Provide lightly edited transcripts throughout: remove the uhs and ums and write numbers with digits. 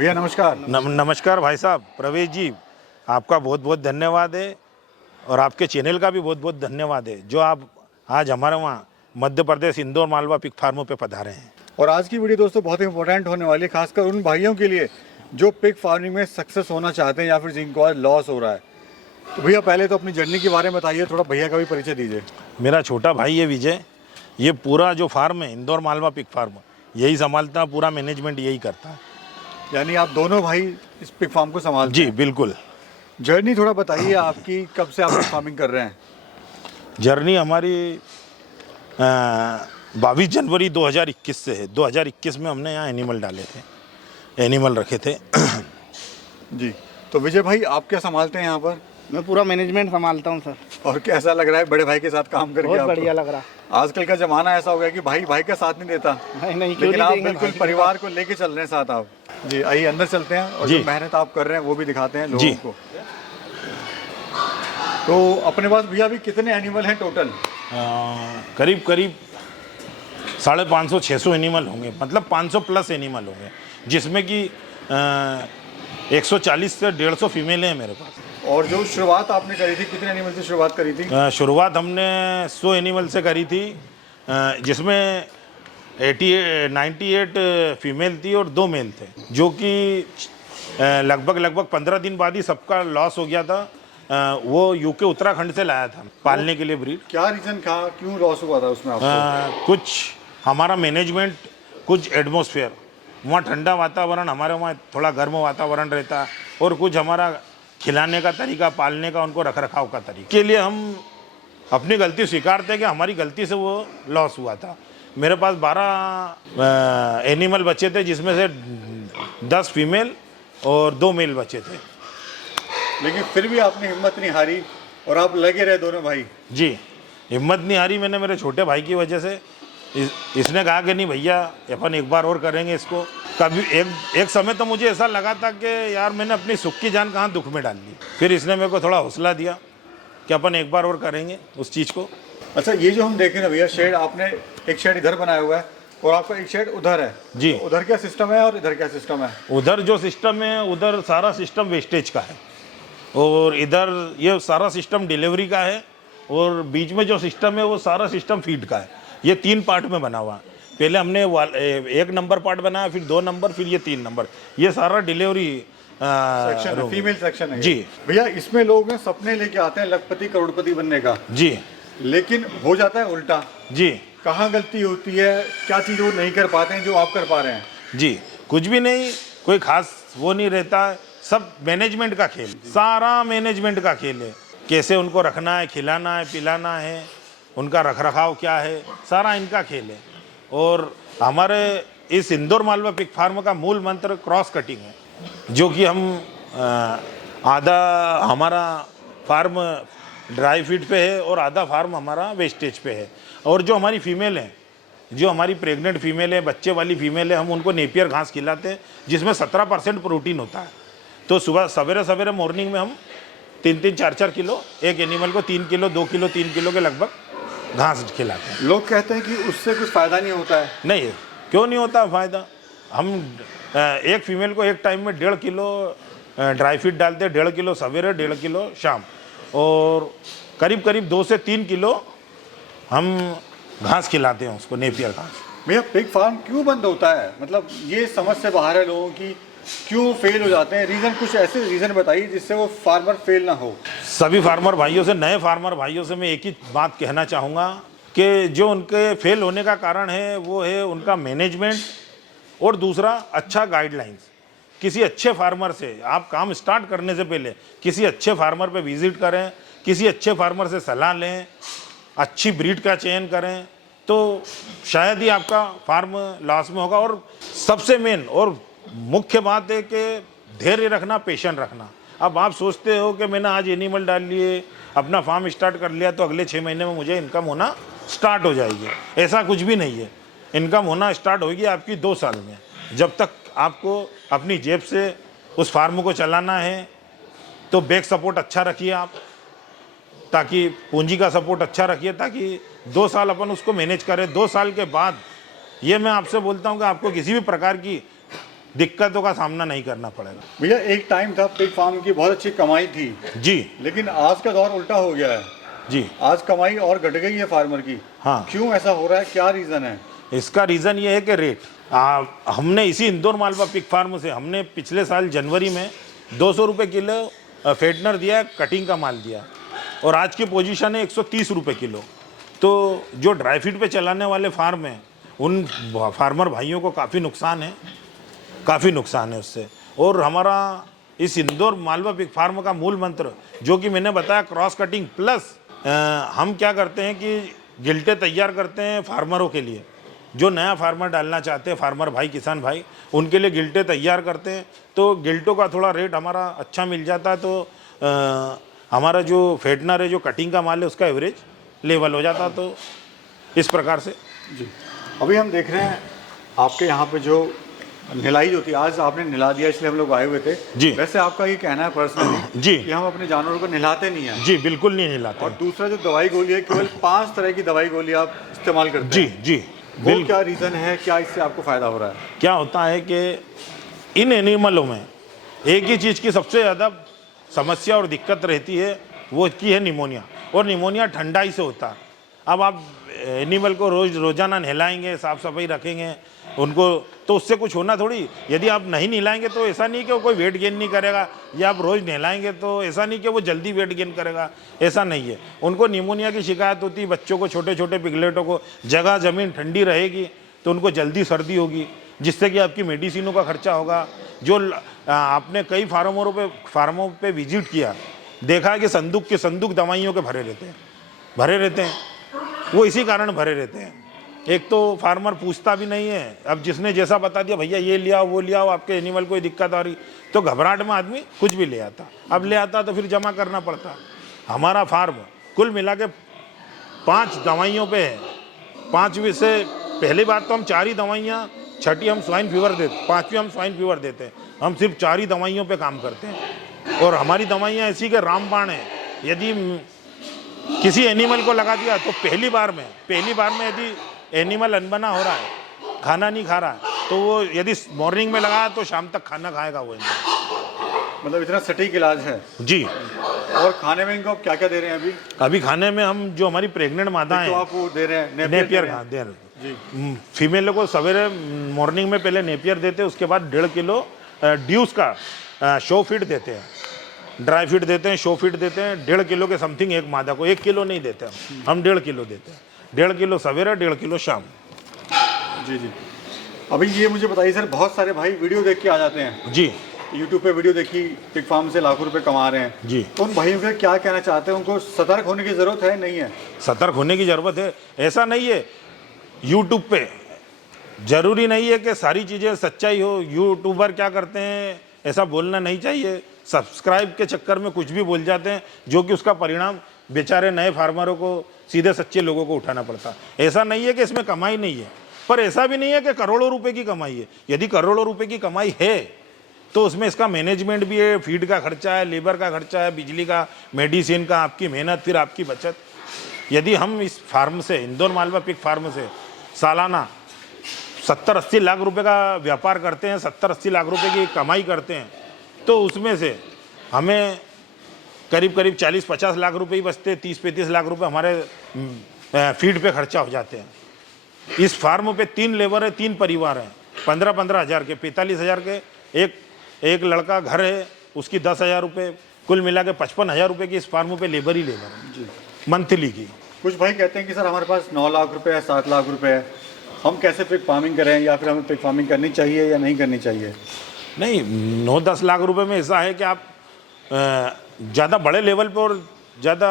भैया नमस्कार। नमस्कार भाई साहब प्रवेश जी, आपका बहुत बहुत धन्यवाद है और आपके चैनल का भी बहुत बहुत धन्यवाद है जो आप आज हमारे वहाँ मध्य प्रदेश इंदौर मालवा पिग फार्मों पे पधारे हैं। और आज की वीडियो दोस्तों बहुत इंपॉर्टेंट होने वाली है, खासकर उन भाइयों के लिए जो पिग फार्मिंग में सक्सेस होना चाहते हैं या फिर जिनको आज लॉस हो रहा है। तो भैया पहले तो अपनी जर्नी के बारे में बताइए, थोड़ा भैया का भी परिचय दीजिए। मेरा छोटा भाई है विजय, ये पूरा जो फार्म है इंदौर मालवा पिग फार्म यही संभालता है, पूरा मैनेजमेंट यही करता है। यानी आप दोनों भाई इस पिग फार्म को संभालते जी हैं? बिल्कुल। जर्नी थोड़ा बताइए आपकी, कब से आप फार्मिंग कर रहे हैं? जर्नी हमारी 22 जनवरी 2021 से है। 2021 में हमने यहाँ एनिमल डाले थे, एनिमल रखे थे। जी, तो विजय भाई आप क्या संभालते हैं यहाँ पर? मैं पूरा मैनेजमेंट संभालता हूँ सर। और कैसा लग रहा है बड़े भाई के साथ काम करके? बहुत आपको? बढ़िया लग रहा। आजकल का जमाना ऐसा हो गया कि भाई भाई का साथ नहीं देता, नहीं क्यों लेकिन नहीं आप देंगे बिल्कुल भाई। परिवार को लेके चल रहे हैं साथ आप। जी आइए अंदर चलते हैं और जी। जो मेहनत आप कर रहे हैं वो भी दिखाते हैं जी। लोगों को। तो अपने पास भैया अभी कितने एनिमल हैं टोटल? करीब करीब 550-600 एनिमल होंगे, मतलब 500 प्लस एनिमल होंगे, जिसमें कि 140 से 150 फीमेल हैं मेरे पास। और जो शुरुआत आपने करी थी, कितने एनिमल से शुरुआत करी थी? शुरुआत हमने 100 एनिमल से करी थी, जिसमें 98 फीमेल थी और 2 मेल थे, जो कि लगभग 15 दिन बाद ही सबका लॉस हो गया था। वो यूके उत्तराखंड से लाया था पालने के लिए ब्रीड। क्या रीजन था, क्यों लॉस हुआ था उसमें आपको? कुछ हमारा मैनेजमेंट, कुछ एटमॉस्फेयर, वहाँ ठंडा वातावरण, हमारे वहाँ थोड़ा गर्म वातावरण रहता, और कुछ हमारा खिलाने का तरीका, पालने का, उनको रख रखाव का तरीका के लिए हम अपनी गलती स्वीकारते हैं कि हमारी गलती से वो लॉस हुआ था। मेरे पास 12 एनिमल बचे थे, जिसमें से 10 फीमेल और 2 मेल बचे थे। लेकिन फिर भी आपने हिम्मत नहीं हारी और आप लगे रहे दोनों भाई। जी, हिम्मत नहीं हारी मैंने मेरे छोटे भाई की वजह से। इसने कहा कि नहीं भैया अपन एक बार और करेंगे इसको। कभी एक समय तो मुझे ऐसा लगा था कि यार मैंने अपनी सुख की जान कहाँ दुख में डाल दी। फिर इसने मेरे को थोड़ा हौसला दिया कि अपन एक बार और करेंगे उस चीज़ को। अच्छा, ये जो हम देख रहे हैं भैया शेड, आपने एक शेड इधर बनाया हुआ है और आपका एक शेड उधर है जी। तो उधर क्या सिस्टम है और इधर क्या सिस्टम है? उधर जो सिस्टम है, उधर सारा सिस्टम वेस्टेज का है, और इधर ये सारा सिस्टम डिलीवरी का है, और बीच में जो सिस्टम है वो सारा सिस्टम फीड का है। ये 3 पार्ट में बना हुआ है। पहले हमने 1 नंबर पार्ट बनाया, फिर 2 नंबर, फिर ये 3 नंबर। ये सारा डिलीवरी सेक्शन है, फीमेल सेक्शन है जी। भैया इसमें लोग सपने लेके आते हैं लखपति करोड़पति बनने का जी, लेकिन हो जाता है उल्टा। जी कहाँ गलती होती है, क्या चीज़ वो नहीं कर पाते हैं जो आप कर पा रहे हैं? जी, कुछ भी नहीं, कोई खास वो नहीं रहता है, सब मैनेजमेंट का खेल, सारा मैनेजमेंट का खेल है। कैसे उनको रखना है, खिलाना है, पिलाना है, उनका रखरखाव क्या है, सारा इनका खेल है। और हमारे इस इंदौर मालवा पिग फार्म का मूल मंत्र क्रॉस कटिंग है, जो कि हम आधा हमारा फार्म ड्राई फीड पे है और आधा फार्म हमारा वेस्टेज पे है। और जो हमारी फीमेल हैं, जो हमारी प्रेग्नेंट फीमेल है, बच्चे वाली फीमेल है, हम उनको नेपियर घास खिलाते हैं, जिसमें 17% प्रोटीन होता है। तो सुबह सवेरे मॉर्निंग में हम 3-3, 4-4 किलो, एक एनिमल को 3 किलो, 2 किलो, 3 किलो के लगभग घास खिलाते हैं। लोग कहते हैं कि उससे कुछ फ़ायदा नहीं होता है। नहीं, क्यों नहीं होता फ़ायदा? हम एक फीमेल को एक टाइम में 1.5 किलो ड्राई फीड डालते हैं, 1.5 किलो सवेरे, 1.5 किलो शाम, और करीब करीब 2 से 3 किलो हम घास खिलाते हैं उसको, नेपियर घास। भैया पिग फार्म क्यों बंद होता है, मतलब ये समझ से बाहर है लोगों की, क्यों फेल हो जाते हैं? रीज़न, कुछ ऐसे रीज़न बताइए जिससे वो फार्मर फेल ना हो। सभी फार्मर भाइयों से, नए फार्मर भाइयों से मैं एक ही बात कहना चाहूँगा कि जो उनके फेल होने का कारण है वो है उनका मैनेजमेंट, और दूसरा अच्छा गाइडलाइंस। किसी अच्छे फार्मर से आप काम स्टार्ट करने से पहले किसी अच्छे फार्मर पे विजिट करें, किसी अच्छे फार्मर से सलाह लें, अच्छी ब्रीड का चयन करें, तो शायद ही आपका फार्म लॉस में होगा। और सबसे मेन और मुख्य बात है कि धैर्य रखना, पेशेंट रखना। अब आप सोचते हो कि मैंने आज एनिमल डाल लिए, अपना फार्म स्टार्ट कर लिया, तो अगले 6 महीने में मुझे इनकम होना स्टार्ट हो जाएगी। ऐसा कुछ भी नहीं है। इनकम होना स्टार्ट होगी आपकी 2 साल में। जब तक आपको अपनी जेब से उस फार्म को चलाना है तो बैक सपोर्ट अच्छा रखिए आप, ताकि पूंजी का सपोर्ट अच्छा रखिए, ताकि 2 साल अपन उसको मैनेज करें। 2 साल के बाद ये मैं आपसे बोलता हूँ कि आपको किसी भी प्रकार की दिक्कतों का सामना नहीं करना पड़ेगा। भैया एक टाइम था पिग फार्म की बहुत अच्छी कमाई थी, जी लेकिन आज का दौर उल्टा हो गया है। जी। आज कमाई और घट गई है फार्मर की। हाँ। क्यों ऐसा हो रहा है, क्या रीजन है? इसका रीज़न ये है कि रेट हमने इसी इंदौर मालवा पिग फार्म से हमने पिछले साल जनवरी में 200 रुपये किलो फेटनर दिया, कटिंग का माल दिया, और आज की पोजीशन है 130 रुपये किलो। तो जो ड्राई फीड पे चलाने वाले फार्म हैं उन फार्मर भाइयों को काफ़ी नुकसान है उससे। और हमारा इस इंदौर मालवा पिग फार्म का मूल मंत्र जो कि मैंने बताया, क्रॉस कटिंग प्लस हम क्या करते हैं कि गिल्टे तैयार करते हैं फार्मरों के लिए, जो नया फार्मर डालना चाहते हैं, फार्मर भाई, किसान भाई, उनके लिए गिल्टे तैयार करते हैं। तो गिल्टों का थोड़ा रेट हमारा अच्छा मिल जाता है, तो हमारा जो फेटनर है, जो कटिंग का माल है, उसका एवरेज लेवल हो जाता। तो इस प्रकार से जी। अभी हम देख रहे हैं आपके यहाँ पे जो निलाई जो थी, आज आपने निला दिया इसलिए हम लोग आए हुए थे जी। वैसे आपका ये कहना है पर्सनली जी कि हम अपने जानवरों को नहलाते नहीं हैं। जी, बिल्कुल नहीं हिलाते। और दूसरा जो दवाई गोली है, केवल 5 तरह की दवाई गोली आप इस्तेमाल करते जी हैं। जी, वो क्या रीज़न है, क्या इससे आपको फ़ायदा हो रहा है? क्या होता है कि इन एनिमलों में एक ही चीज़ की सबसे ज़्यादा समस्या और दिक्कत रहती है, वो की है निमोनिया, और निमोनिया ठंडाई से होता है। अब आप एनिमल को रोज़ाना नहलाएंगे, साफ़ सफाई रखेंगे उनको, तो उससे कुछ होना थोड़ी। यदि आप नहीं नहलाएंगे तो ऐसा नहीं कि वो कोई वेट गेन नहीं करेगा, या आप रोज़ नहलाएंगे तो ऐसा नहीं कि वो जल्दी वेट गेन करेगा, ऐसा नहीं है। उनको निमोनिया की शिकायत होती है, बच्चों को, छोटे छोटे पिगलेटों को। जगह ज़मीन ठंडी रहेगी तो उनको जल्दी सर्दी होगी, जिससे कि आपकी मेडिसिनों का खर्चा होगा। जो आपने कई फार्मों पे विजिट किया, देखा है कि संदूक के संदूक दवाइयों के भरे रहते हैं। वो इसी कारण भरे रहते हैं। एक तो फार्मर पूछता भी नहीं है, अब जिसने जैसा बता दिया, भैया ये लिया वो लिया, आपके एनिमल को दिक्कत आ रही, तो घबराहट में आदमी कुछ भी ले आता। अब ले आता तो फिर जमा करना पड़ता। हमारा फार्म कुल मिला के 5 दवाइयों पे है। 5 में से पहली बात तो हम 4 ही दवाइयाँ, छठी हम स्वाइन फीवर देते, 5वीं हम स्वाइन फीवर देते हैं। हम सिर्फ 4 ही दवाइयों पे काम करते हैं, और हमारी दवाइयाँ ऐसी के रामबाण है। यदि किसी एनिमल को लगा दिया तो पहली बार में यदि एनिमल अनबना हो रहा है, खाना नहीं खा रहा है, तो वो यदि मॉर्निंग में लगाया तो शाम तक खाना खाएगा वो एनिमल। मतलब इतना सटीक इलाज है जी। और खाने में इनको आप क्या क्या दे रहे हैं अभी खाने में हम जो हमारी प्रेग्नेंट मादा तो है, आप वो दे रहे हैं नेपियर दे रहे हैं। फीमेल को सवेरे मॉर्निंग में पहले नेपियर देते हैं, उसके बाद 1.5 किलो ड्यूस का शो फीड देते हैं, ड्राई फीड देते हैं, शो फीड देते हैं। 1.5 किलो के समथिंग एक मादा को, 1 किलो नहीं देते हम 1.5 किलो देते हैं। 1.5 किलो सवेरे, 1.5 किलो शाम। जी जी। अभी ये मुझे बताइए सर, बहुत सारे भाई वीडियो देख के आ जाते हैं जी, यूट्यूब पे वीडियो देखी, पिग फार्म से लाखों रुपए कमा रहे हैं जी, तो उन भाइयों को क्या कहना चाहते हैं? उनको सतर्क होने की ज़रूरत है, नहीं है? सतर्क होने की ज़रूरत है। ऐसा नहीं है यूट्यूब पे, ज़रूरी नहीं है कि सारी चीज़ें सच्चाई हो। यूट्यूबर क्या करते हैं, ऐसा बोलना नहीं चाहिए। सब्सक्राइब के चक्कर में कुछ भी बोल जाते हैं, जो कि उसका परिणाम बेचारे नए फार्मरों को, सीधे सच्चे लोगों को उठाना पड़ता। ऐसा नहीं है कि इसमें कमाई नहीं है, पर ऐसा भी नहीं है कि करोड़ों रुपए की कमाई है। यदि करोड़ों रुपए की कमाई है तो उसमें इसका मैनेजमेंट भी है, फीड का खर्चा है, लेबर का खर्चा है, बिजली का, मेडिसिन का, आपकी मेहनत, फिर आपकी बचत। यदि हम इस फार्म से, इंदौर मालवा पिग फार्म से सालाना 70-80 लाख रुपए का व्यापार करते हैं, 70-80 लाख रुपए की कमाई करते हैं, तो उसमें से हमें करीब 40-50 लाख रुपए ही बचते हैं। 30-35 लाख रुपए हमारे फीड पे खर्चा हो जाते हैं। इस फार्म पे 3 लेबर है, 3 परिवार हैं, 15-15 हज़ार के, 45,000 के एक लड़का घर है, उसकी 10,000 रुपये, कुल मिला के 55,000 रुपये की इस फार्म पे लेबर ही लेबर है मंथली की। कुछ भाई कहते हैं कि सर हमारे पास 9 लाख रुपए है, 7 लाख रुपए है, हम कैसे पिग फार्मिंग करें, या फिर हमें पिग फार्मिंग करनी चाहिए या नहीं करनी चाहिए? नहीं, 9-10 लाख रुपए में ऐसा है कि आप ज़्यादा बड़े लेवल पर और ज़्यादा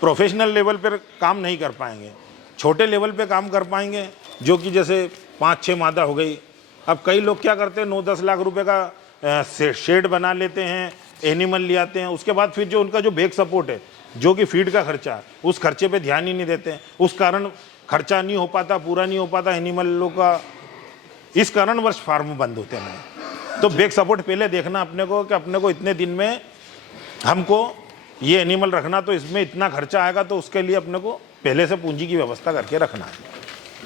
प्रोफेशनल लेवल पर काम नहीं कर पाएंगे। छोटे लेवल पे काम कर पाएंगे, जो कि जैसे 5-6 मादा हो गई। अब कई लोग क्या करते हैं, 9-10 लाख रुपए का शेड बना लेते हैं, एनिमल ले आते हैं, उसके बाद फिर जो उनका जो बैक सपोर्ट है, जो कि फीड का खर्चा है, उस खर्चे पे ध्यान ही नहीं देते हैं। उस कारण खर्चा नहीं हो पाता, पूरा नहीं हो पाता एनिमलों का। इस कारणवश फार्म बंद होते हैं। तो बैक सपोर्ट पहले देखना अपने को, कि अपने को इतने दिन में हमको ये एनिमल रखना, तो इसमें इतना खर्चा आएगा, तो उसके लिए अपने को पहले से पूंजी की व्यवस्था करके रखना है।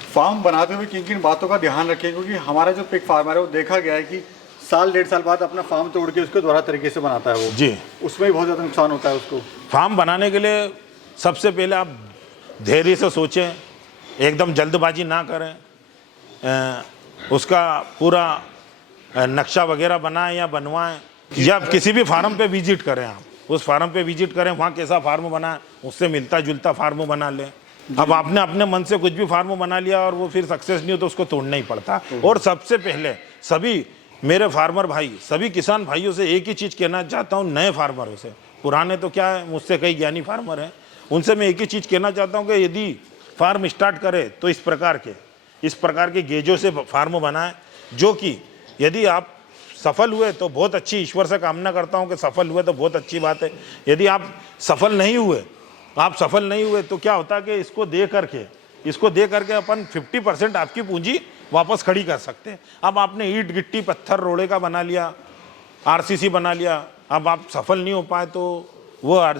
फार्म बनाते हुए किन किन बातों का ध्यान रखें, क्योंकि हमारा जो पिग फार्मर है वो देखा गया है कि साल 1.5 साल बाद अपना फार्म तोड़ के उसको दोबारा तरीके से बनाता है वो, जी। उसमें भी बहुत ज़्यादा नुकसान होता है उसको। फार्म बनाने के लिए सबसे पहले आप धैर्य से सोचें, एकदम जल्दबाजी ना करें, उसका पूरा नक्शा वगैरह बनाएं या बनवाएं, या किसी भी फार्म पे विजिट करें, आप उस फार्म पे विजिट करें, वहाँ कैसा फार्म बना उससे मिलता जुलता फार्म बना लें। अब आपने अपने मन से कुछ भी फार्म बना लिया और वो फिर सक्सेस नहीं हो तो उसको तोड़ना ही पड़ता। और सबसे पहले सभी मेरे फार्मर भाई, सभी किसान भाइयों से एक ही चीज़ कहना चाहता हूँ, नए फार्मरों से, पुराने तो क्या है, मुझसे कई ज्ञानी फार्मर हैं, उनसे मैं एक ही चीज़ कहना चाहता हूँ कि यदि फार्म स्टार्ट करे तो इस प्रकार के गेजों से फार्म बनाएं, जो कि यदि आप सफल हुए तो बहुत अच्छी, ईश्वर से कामना करता हूँ कि सफल हुए तो बहुत अच्छी बात है। यदि आप सफल नहीं हुए तो क्या होता है कि इसको दे करके अपन 50% आपकी पूंजी वापस खड़ी कर सकते हैं। अब आपने ईंट गिट्टी पत्थर रोड़े का बना लिया, आरसीसी बना लिया, अब आप सफल नहीं हो पाए तो वो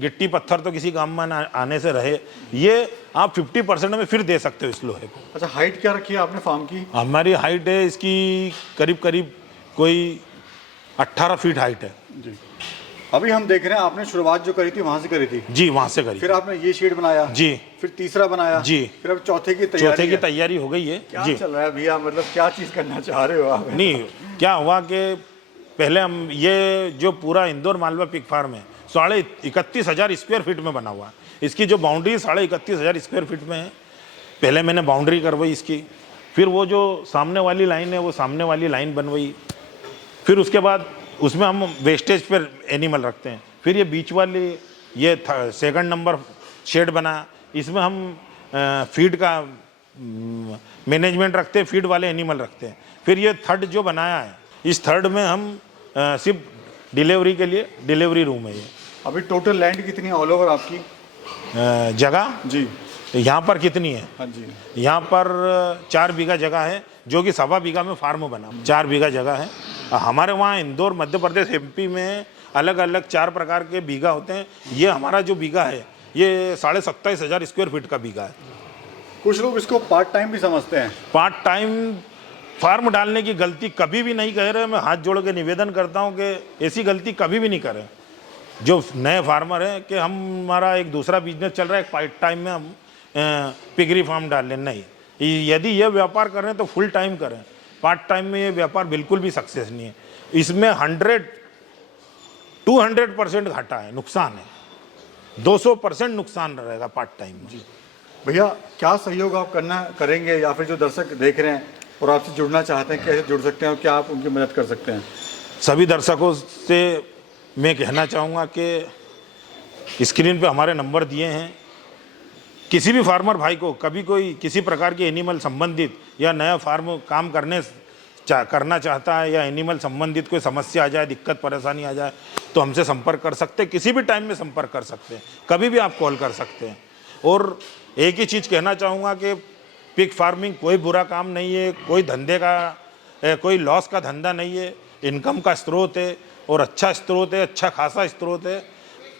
गिट्टी पत्थर तो किसी काम में आने से रहे, ये आप 50% में फिर दे सकते हो इस लोहे को। अच्छा, हाइट क्या रखी है आपने फार्म की? हमारी हाइट है इसकी करीब कोई 18 फीट हाइट है जी। अभी हम देख रहे हैं आपने शुरुआत जो करी थी वहां से करी थी जी, वहाँ से करी, फिर आपने ये शेड बनाया जी, फिर तीसरा बनाया जी, फिर अब चौथे की तैयारी हो गई है क्या जी। चल रहा है भैया, मतलब क्या चीज़ करना चाह रहे हो आप? नहीं, क्या हुआ कि पहले हम ये जो पूरा इंदौर मालवा पिग फार्म है 31,500 स्क्वायर फीट में बना हुआ है। इसकी जो बाउंड्री 31,500 स्क्वायर फीट में है। पहले मैंने बाउंड्री करवाई इसकी, फिर वो जो सामने वाली लाइन है वो सामने वाली लाइन बनवाई, फिर उसके बाद उसमें हम वेस्टेज पर एनिमल रखते हैं, फिर ये बीच वाली ये सेकंड नंबर शेड बना, इसमें हम फीड का मैनेजमेंट रखते हैं, फीड वाले एनिमल रखते हैं। फिर ये थर्ड जो बनाया है, इस थर्ड में हम सिर्फ डिलीवरी के लिए डिलीवरी रूम है ये। अभी टोटल लैंड कितनी है ऑल ओवर आपकी जगह जी? यहाँ पर कितनी है? हाँ जी, यहाँ पर 4 बीघा जगह है, जो कि 1.25 बीघा में फार्म बना, 4 बीघा जगह है। हमारे वहाँ इंदौर मध्य प्रदेश एमपी में अलग अलग 4 प्रकार के बीघा होते हैं। ये हमारा जो बीघा है ये 27,500 स्क्वायर फीट का बीघा है। कुछ लोग इसको पार्ट टाइम भी समझते हैं। पार्ट टाइम फार्म डालने की गलती कभी भी नहीं कह रहे। मैं हाथ जोड़ के निवेदन करता हूँ कि ऐसी गलती कभी भी नहीं करें जो नए फार्मर हैं कि हमारा एक दूसरा बिजनेस चल रहा है, पार्ट टाइम में हम पिगरी फार्म डाल लें। नहीं, यदि ये व्यापार करें तो फुल टाइम करें। पार्ट टाइम में ये व्यापार बिल्कुल भी सक्सेस नहीं है। इसमें 200% घाटा है, नुकसान है, 200% नुकसान रहेगा पार्ट टाइम में। भैया क्या सहयोग आप करेंगे, या फिर जो दर्शक देख रहे हैं और आपसे जुड़ना चाहते हैं, कैसे जुड़ सकते हैं और क्या आप उनकी मदद कर सकते हैं? सभी दर्शकों से मैं कहना चाहूँगा कि स्क्रीन पे हमारे नंबर दिए हैं। किसी भी फार्मर भाई को कभी कोई किसी प्रकार की एनिमल संबंधित या नया फार्म काम करना चाहता है, या एनिमल संबंधित कोई समस्या आ जाए, दिक्कत परेशानी आ जाए, तो हमसे संपर्क कर सकते हैं। किसी भी टाइम में संपर्क कर सकते हैं, कभी भी आप कॉल कर सकते हैं। और एक ही चीज़ कहना चाहूँगा कि पिग फार्मिंग कोई बुरा काम नहीं है, कोई धंधे का कोई लॉस का धंधा नहीं है, इनकम का स्रोत है और अच्छा स्रोत है, अच्छा खासा स्रोत है।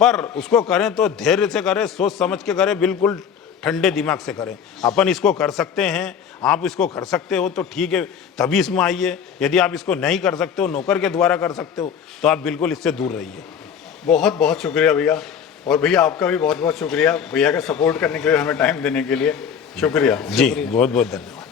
पर उसको करें तो धैर्य से करें, सोच समझ के करें, बिल्कुल ठंडे दिमाग से करें। अपन इसको कर सकते हैं, आप इसको कर सकते हो तो ठीक है, तभी इसमें आइए। यदि आप इसको नहीं कर सकते हो, नौकर के द्वारा कर सकते हो, तो आप बिल्कुल इससे दूर रहिए। बहुत बहुत शुक्रिया भैया, और भैया आपका भी बहुत बहुत शुक्रिया भैया का सपोर्ट करने के लिए, हमें टाइम देने के लिए। शुक्रिया जी, बहुत बहुत धन्यवाद।